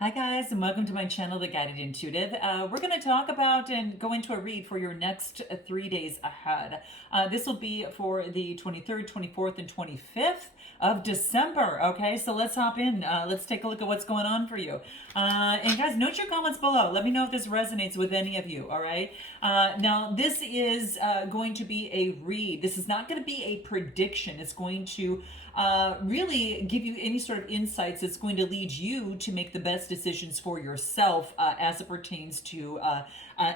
Hi guys, and welcome to my channel, The Guided Intuitive. We're going to talk about and go into a read for your next 3 days ahead. This will be for the 23rd, 24th, and 25th of December. Okay, so let's hop in. Let's take a look at what's going on for you. And guys, note your comments below. Let me know if this resonates with any of you. All right. Now, this is going to be a read. This is not going to be a prediction. It's going to really give you any sort of insights that's going to lead you to make the best decisions for yourself as it pertains to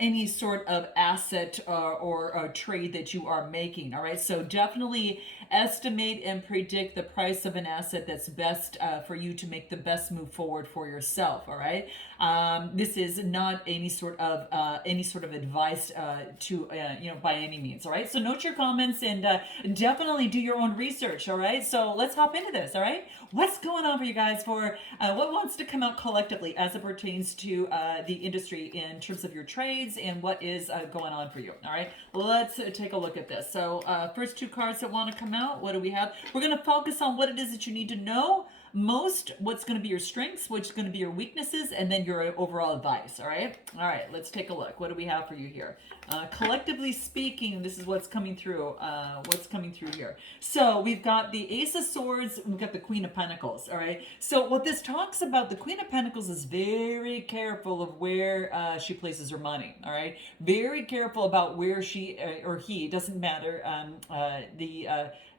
any sort of asset or trade that you are making. All right, so definitely estimate and predict the price of an asset that's best for you to make the best move forward for yourself. All right, this is not any sort of advice to by any means. All right, so note your comments and definitely do your own research. All right, so let's hop into this. All right, what's going on for you guys for what wants to come out collectively as it pertains to the industry in terms of your trades and what is going on for you. All right, let's take a look at this. So first two cards that want to come out, what do we have? We're going to focus on what it is that you need to know most, what's going to be your strengths, what's going to be your weaknesses, and then your overall advice. All right, let's take a look. What do we have for you here? Collectively speaking, this is what's coming through. What's coming through here? So we've got the Ace of Swords, we've got the Queen of Pentacles. All right, so what this talks about, the Queen of Pentacles is very careful of where she places her money. All right, very careful about where she or he, doesn't matter.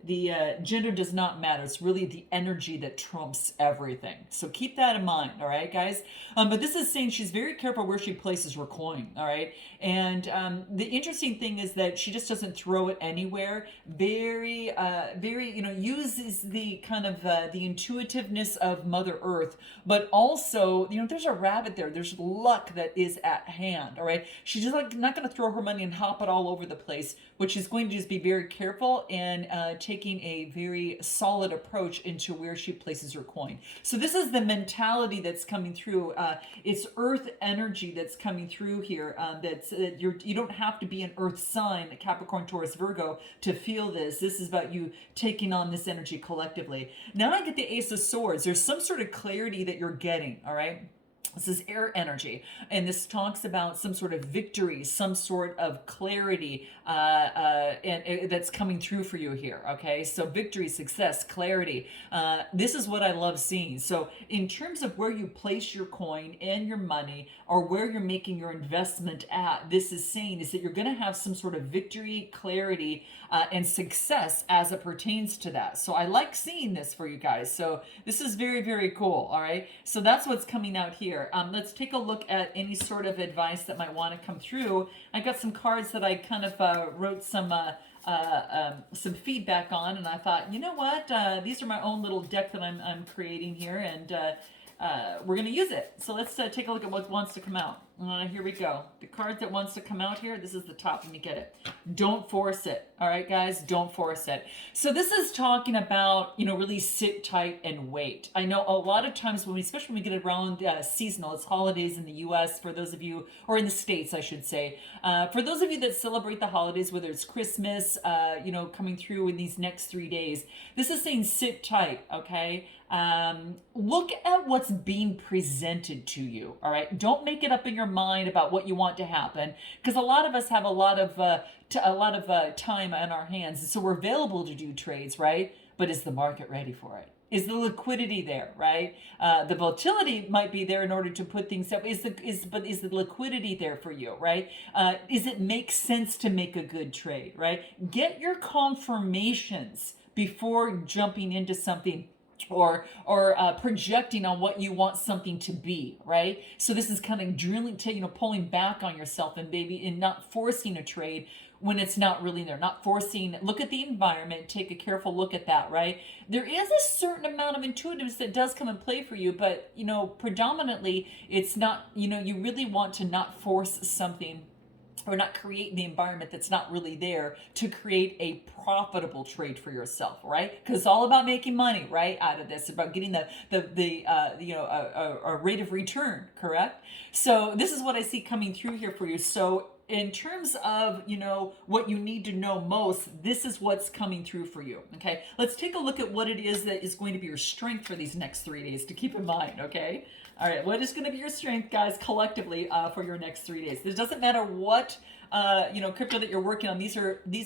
The gender does not matter. It's really the energy that trumps everything. So keep that in mind, all right, guys? But this is saying she's very careful where she places her coin, all right? And the interesting thing is that she just doesn't throw it anywhere. Very, uses the kind of the intuitiveness of Mother Earth, but also, there's a rabbit there. There's luck that is at hand, all right? She's just like not going to throw her money and hop it all over the place, but she's going to just be very careful and taking a very solid approach into where she places her coin. So this is the mentality that's coming through. It's earth energy that's coming through here. You don't have to be an earth sign, Capricorn, Taurus, Virgo, to feel this. This is about you taking on this energy collectively. Now I get the Ace of Swords. There's some sort of clarity that you're getting, all right? This is air energy, and this talks about some sort of victory, some sort of clarity, and that's coming through for you here. Okay, so victory, success, clarity. This is what I love seeing. So, in terms of where you place your coin and your money, or where you're making your investment at, this is saying is that you're going to have some sort of victory, clarity, and success as it pertains to that. So, I like seeing this for you guys. So, this is very, very cool. All right, so that's what's coming out here. Let's take a look at any sort of advice that might want to come through. I got some cards that I kind of wrote some feedback on, and I thought, you know what? These are my own little deck that I'm creating here, and we're going to use it. So let's take a look at what wants to come out. Here we go. The card that wants to come out here, this is the top. Let me get it. Don't force it. All right, guys, don't force it. So this is talking about, really sit tight and wait. I know a lot of times especially when we get around seasonal, it's holidays in the U.S. for those of you, or in the States, I should say. For those of you that celebrate the holidays, whether it's Christmas, coming through in these next 3 days, this is saying sit tight, okay? Look at what's being presented to you, all right? Don't make it up in your mind about what you want to happen, because a lot of us have a lot of time on our hands, so we're available to do trades, right? But is the market ready for it? Is the liquidity there, right? The volatility might be there in order to put things up. But is the liquidity there for you, right? Is it make sense to make a good trade, right? Get your confirmations before jumping into something or projecting on what you want something to be, right? So this is kind of drilling, pulling back on yourself and not forcing a trade when it's not really there, not forcing. Look at the environment, take a careful look at that, right? There is a certain amount of intuitiveness that does come and play for you, but predominantly it's not, you really want to not force something or not create the environment that's not really there to create a profitable trade for yourself, right? Because it's all about making money, right? Out of this, about getting a rate of return, correct? So this is what I see coming through here for you. So in terms of, what you need to know most, this is what's coming through for you, okay? Let's take a look at what it is that is going to be your strength for these next 3 days to keep in mind, okay? All right, what is going to be your strength, guys, collectively for your next 3 days? It doesn't matter what crypto that you're working on. These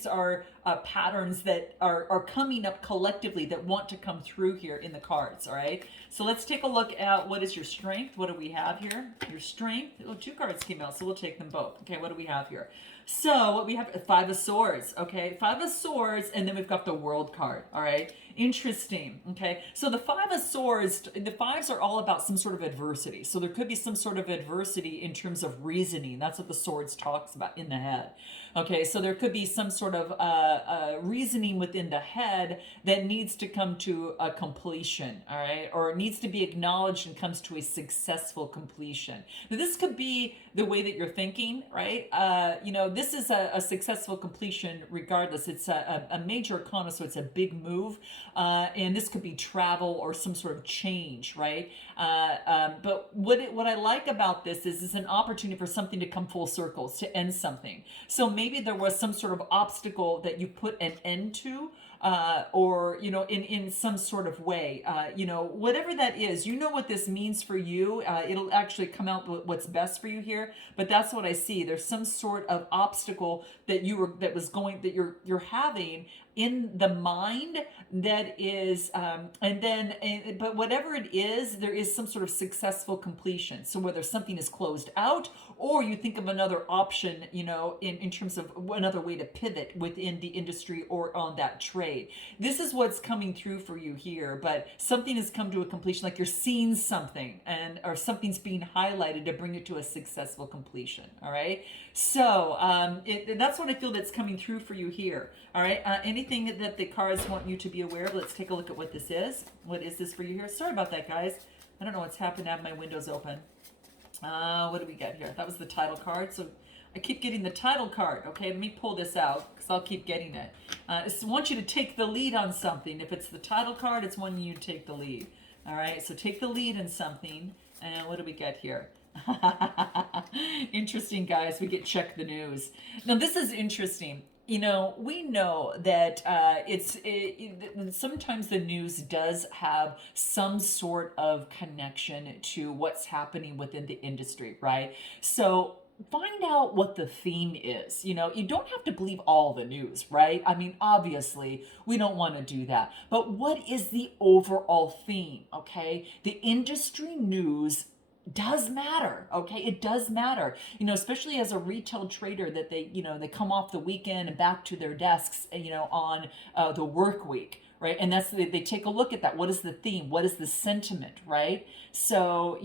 are patterns that are coming up collectively that want to come through here in the cards. All right, so let's take a look at what is your strength. What do we have here? Your strength. Oh, two cards came out, so we'll take them both. Okay, what do we have here? So what we have, Five of Swords. Okay, Five of Swords, and then we've got the World card. All right. Interesting. Okay. So the Five of Swords, the fives are all about some sort of adversity. So there could be some sort of adversity in terms of reasoning. That's what the Swords talks about in the head. Okay. So there could be some sort of reasoning within the head that needs to come to a completion. All right. Or needs to be acknowledged and comes to a successful completion. Now, this could be the way that you're thinking, right? This is a successful completion regardless. It's a major arcana, so it's a big move. And this could be travel or some sort of change, right? But what I like about this is it's an opportunity for something to come full circles, to end something. So maybe there was some sort of obstacle that you put an end to, or in some sort of way, whatever that is, what this means for you. It'll actually come out what's best for you here, but that's what I see. There's some sort of obstacle that you're having in the mind that is, but whatever it is, there is some sort of successful completion. So whether something is closed out, or you think of another option, in terms of another way to pivot within the industry or on that trade. This is what's coming through for you here, but something has come to a completion, like you're seeing something or something's being highlighted to bring it to a successful completion. All right. So that's what I feel that's coming through for you here. All right. Anything that the cards want you to be aware of, let's take a look at what this is. What is this for you here? Sorry about that, guys. I don't know what's happened. I have my windows open. What do we get here? That was the title card. So I keep getting the title card. Okay, let me pull this out because I'll keep getting it. I want you to take the lead on something. If it's the title card, it's wanting you to take the lead. All right, so take the lead in something. And what do we get here? Interesting, guys. We get check the news. Now, this is interesting. We know that sometimes the news does have some sort of connection to what's happening within the industry, right? So find out what the theme is. You don't have to believe all the news, right? I mean, obviously, we don't want to do that. But what is the overall theme, okay? The industry news does matter. Okay, it does matter, especially as a retail trader, that they come off the weekend and back to their desks, on the work week, right? And they take a look at that. What is the theme? What is the sentiment, right? So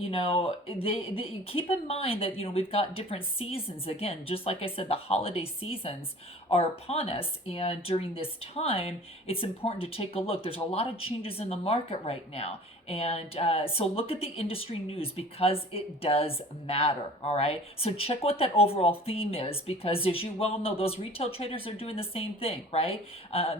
they keep in mind that we've got different seasons. Again, just like I said, the holiday seasons are upon us, and during this time, it's important to take a look. There's a lot of changes in the market right now. And so look at the industry news, because it does matter. All right. So check what that overall theme is, because as you well know, those retail traders are doing the same thing, right?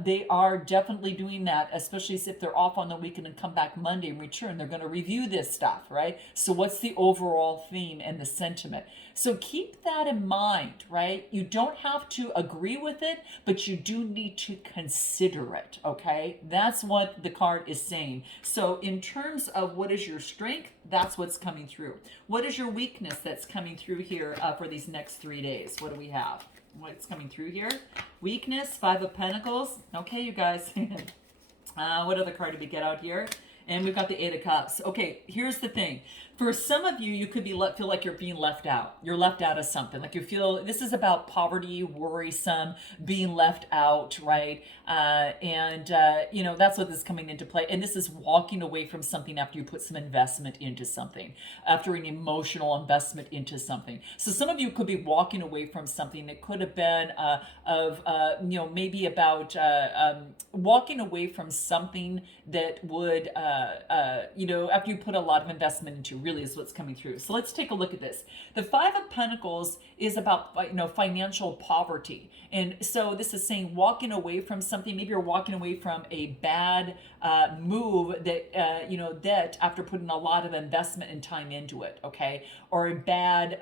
They are definitely doing that, especially if they're off on the weekend and come back Monday and return. They're going to review this stuff, right? So what's the overall theme and the sentiment? So keep that in mind, right? You don't have to agree with it, but you do need to consider it, okay? That's what the card is saying. So in terms of what is your strength, that's what's coming through. What is your weakness that's coming through here for these next 3 days? What do we have? What's coming through here? Weakness, Five of Pentacles. Okay, you guys. What other card did we get out here? And we've got the Eight of Cups. Okay, here's the thing. For some of you, you could feel like you're being left out. You're left out of something. Like you feel, this is about poverty, worrisome, being left out, right? That's what this is coming into play. And this is walking away from something after you put some investment into something, after an emotional investment into something. So some of you could be walking away from something that could have been maybe about walking away from something that would, after you put a lot of investment into, really is what's coming through. So let's take a look at this. The Five of Pentacles is about financial poverty, and so this is saying walking away from something. Maybe you're walking away from a bad move that that after putting a lot of investment and time into it, okay, or a bad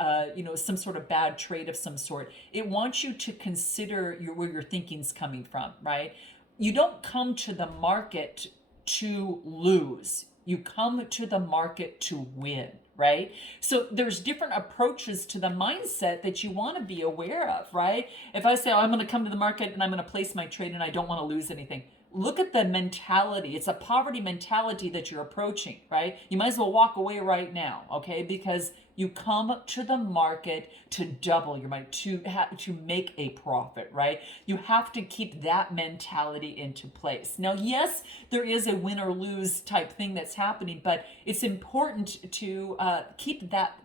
some sort of bad trade of some sort. It wants you to consider where your thinking's coming from, right? You don't come to the market to lose. You come to the market to win, right? So there's different approaches to the mindset that you want to be aware of, right? If I say, oh, I'm going to come to the market and I'm going to place my trade and I don't want to lose anything, look at the mentality. It's a poverty mentality that you're approaching, right? You might as well walk away right now, okay? Because you come to the market to double your money, to make a profit, right? You have to keep that mentality into place. Now, yes, there is a win or lose type thing that's happening, but it's important to keep that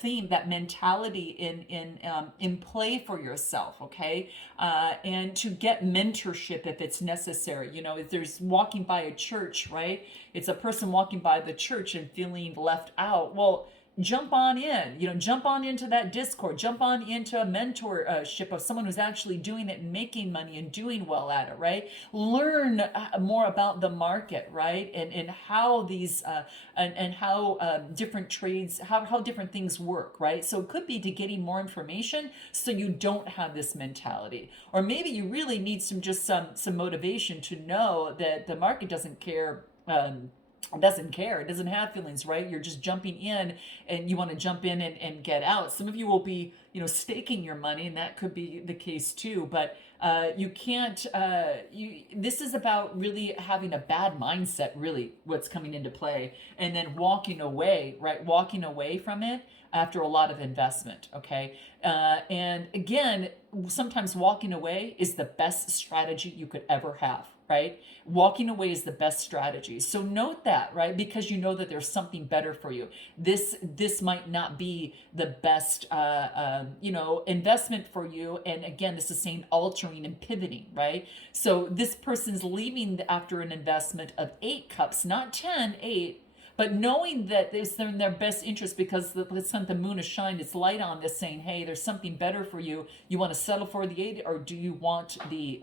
theme, that mentality in play for yourself, okay? And to get mentorship if it's necessary. You know, if there's walking by a church, right? It's a person walking by the church and feeling left out. Well, jump on in, jump on into that Discord, jump on into a mentorship of someone who's actually doing it and making money and doing well at it, right? Learn more about the market, right? And how these and how different trades, how different things work, right? So it could be to getting more information so you don't have this mentality, or maybe you really need some motivation to know that the market doesn't care. It doesn't care. It doesn't have feelings, right? You're just jumping in and you want to jump in and get out. Some of you will be, staking your money, and that could be the case too. But you can't, this is about really having a bad mindset, really, what's coming into play, and then walking away, right? Walking away from it after a lot of investment, okay? And again, sometimes walking away is the best strategy you could ever have, right? Walking away is the best strategy. So note that, right? Because you know that there's something better for you. This might not be the best, investment for you. And again, this is saying altering and pivoting, right? So this person's leaving after an investment of 8 cups, not 10, 8. But knowing that it's in their best interest because the moon is shining its light on this, saying, hey, there's something better for you. You want to settle for the 8, or do you want the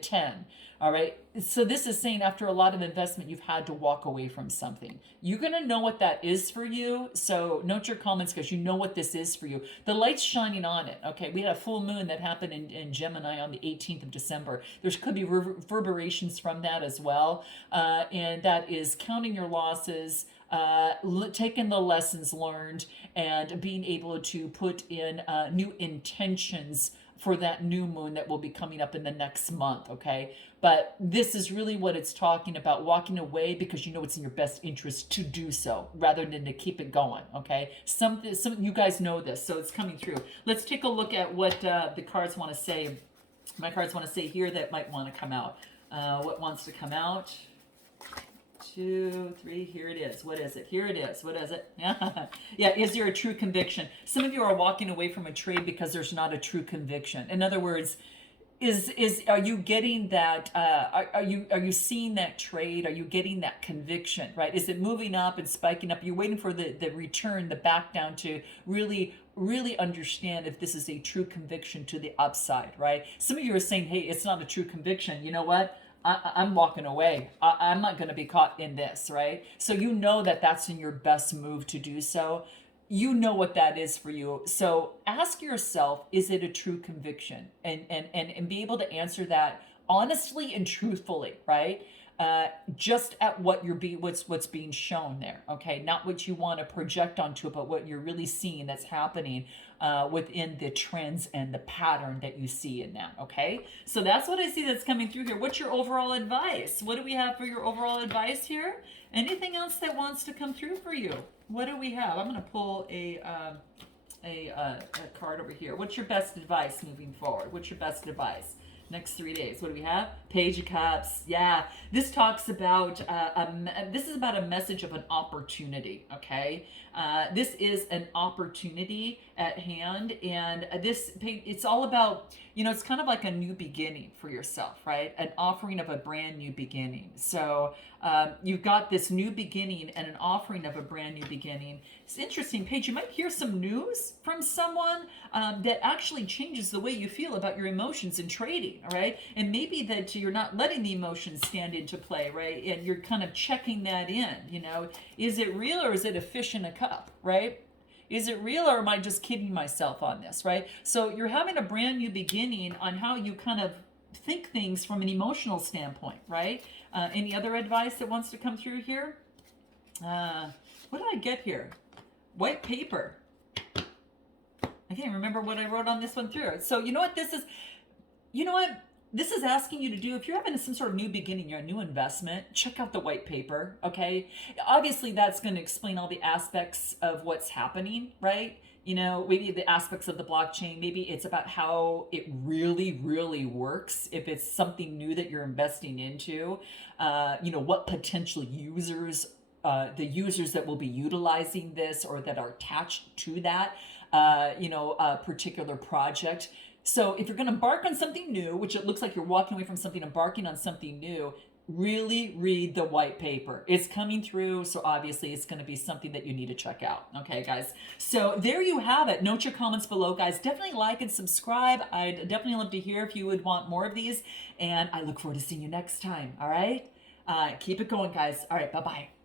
10? All right. So this is saying after a lot of investment, you've had to walk away from something. You're going to know what that is for you. So note your comments because you know what this is for you. The light's shining on it. Okay. We had a full moon that happened in Gemini on the 18th of December. There could be reverberations from that as well. And that is counting your losses, taking the lessons learned, and being able to put in new intentions for that new moon that will be coming up in the next month, okay? But this is really what it's talking about, walking away because you know it's in your best interest to do so rather than to keep it going, okay? Some you guys know this, so it's coming through. Let's take a look at what the cards want to say. My cards want to say here that might want to come out. What wants to come out? 2, 3, here it is. What is it? Here it is. What is it? Yeah, is there a true conviction? Some of you are walking away from a trade because there's not a true conviction. In other words, are you getting that are you seeing that trade? Are you getting that conviction, right? Is it moving up and spiking up? You're waiting for the return, the back down to really understand if this is a true conviction to the upside, right? Some of you are saying, hey, it's not a true conviction. You know what? I'm walking away. I'm not going to be caught in this, right? So you know that that's in your best move to do so. You know what that is for you. So ask yourself, is it a true conviction? And be able to answer that honestly and truthfully, right? Just at what what's being shown there, okay? Not what you want to project onto it, but what you're really seeing that's happening within the trends and the pattern that you see in that, okay? So that's what I see that's coming through here. What's your overall advice? What do we have for your overall advice here? Anything else that wants to come through for you? What do we have? I'm going to pull a card over here. What's your best advice moving forward? What's your best advice? Next 3 days. What do we have? Page of Cups. Yeah. This talks about, this is about a message of an opportunity, okay? This is an opportunity at hand, and it's all about, it's kind of like a new beginning for yourself, right? An offering of a brand new beginning. So you've got this new beginning and an offering of a brand new beginning. It's interesting, Paige, you might hear some news from someone that actually changes the way you feel about your emotions in trading, all right? And maybe that you're not letting the emotions stand into play, right? And you're kind of checking that in, Is it real or is it a fish in a cup, right? Is it real or am I just kidding myself on this, right? So you're having a brand new beginning on how you kind of think things from an emotional standpoint, right? Any other advice that wants to come through here? What did I get here? White paper. I can't remember what I wrote on this one through. So you know what this is? You know what? This is asking you to do, if you're having some sort of new beginning, you're a new investment, check out the white paper, okay? Obviously, that's going to explain all the aspects of what's happening, right? You know, maybe the aspects of the blockchain, maybe it's about how it really, really works. If it's something new that you're investing into, you know, what potential users, the users that will be utilizing this or that are attached to that, particular project. So if you're going to embark on something new, which it looks like you're walking away from something, embarking on something new, really read the white paper. It's coming through, so obviously it's going to be something that you need to check out. Okay, guys. So there you have it. Note your comments below, guys. Definitely like and subscribe. I'd definitely love to hear if you would want more of these, and I look forward to seeing you next time. All right? Keep it going, guys. All right, bye-bye.